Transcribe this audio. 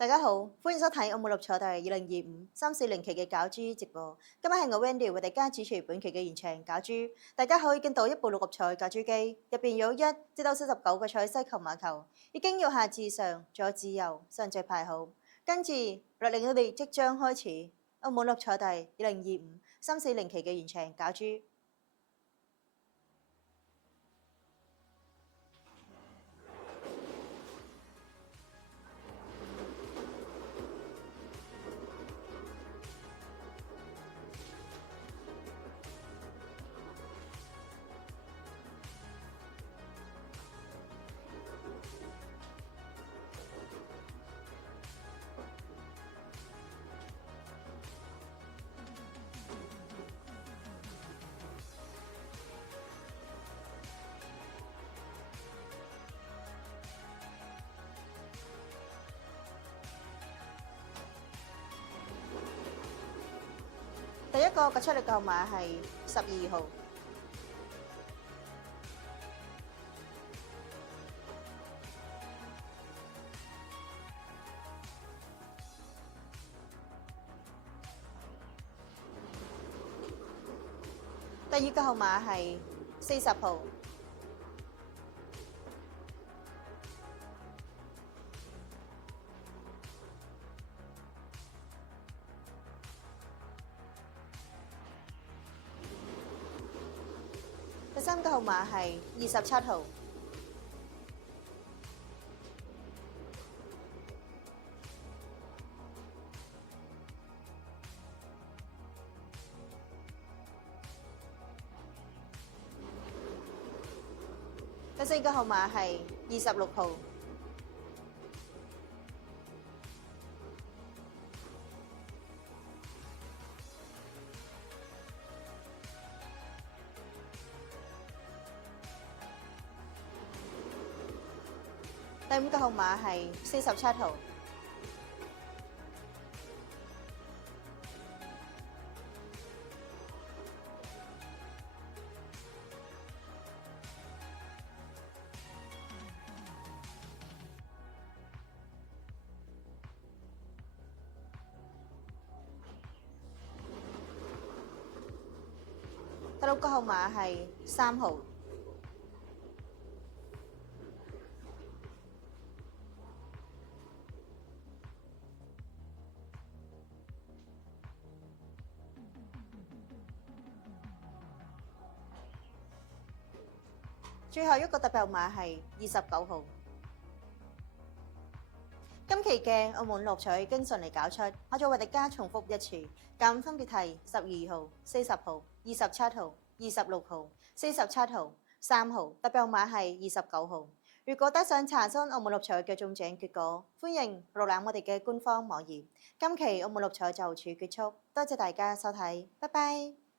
大家好，歡迎收睇澳門六彩第2025-340期嘅攪珠直播。今日係我 Wendy 為大家主持本期嘅現場攪珠。大家可以見到一部六合彩攪珠機，入邊有1至到49個彩色球碼球，已經由下至上，左至右順序排好。跟住落嚟我哋即將開始澳門六彩第2025-340期嘅現場攪珠。第一個嘅出力嘅號碼係12號。第二個號碼係40號。第三個號碼係27號。第四個號碼係26號。第五個號碼係47號。第六個號碼係3號。最後一個特別號碼係29號。今期嘅澳門六彩經順利攪出，我再為大家重複一次，咁分別係12號、40號、27號、26號、47號、3號，特別號碼係29號。如果得想查詢澳門六彩嘅中獎結果，歡迎瀏覽我哋嘅官方網頁。今期澳門六彩就此結束，多謝大家收睇，拜拜。